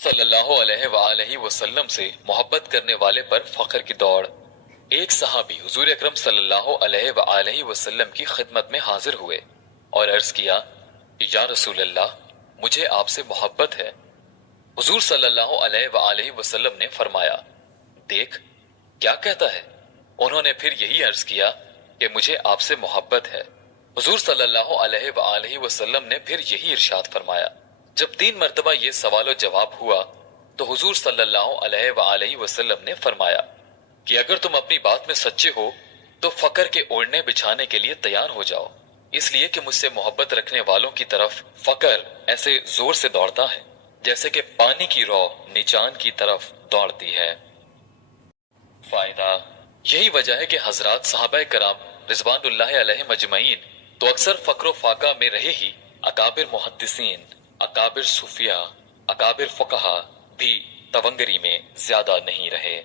صلی اللہ علیہ وآلہ وسلم سے محبت کرنے والے پر فخر کی دوڑ۔ ایک صحابی حضور اکرم صلی اللہ علیہ وآلہ وسلم کی خدمت میں حاضر ہوئے اور عرض کیا کہ یا رسول اللہ، مجھے آپ سے محبت ہے۔ حضور صلی اللہ علیہ وآلہ وسلم نے فرمایا، دیکھ کیا کہتا ہے۔ انہوں نے پھر یہی عرض کیا کہ مجھے آپ سے محبت ہے۔ حضور صلی اللہ علیہ وآلہ وسلم نے پھر یہی ارشاد فرمایا۔ جب 3 مرتبہ یہ سوال و جواب ہوا تو حضور صلی اللہ علیہ وآلہ وسلم نے فرمایا کہ اگر تم اپنی بات میں سچے ہو تو فقر کے اوڑھنے بچھانے کے لیے تیار ہو جاؤ، اس لیے کہ مجھ سے محبت رکھنے والوں کی طرف فقر ایسے زور سے دوڑتا ہے جیسے کہ پانی کی رو نیچان کی طرف دوڑتی ہے۔ فائدہ، یہی وجہ ہے کہ حضرات صحابہ کرام رضوان اللہ علیہ مجمعین تو اکثر فقر و فاقہ میں رہے ہی اکابر محدثین، اکابر صوفیاء، اکابر فقہا بھی تونگری میں زیادہ نہیں رہے۔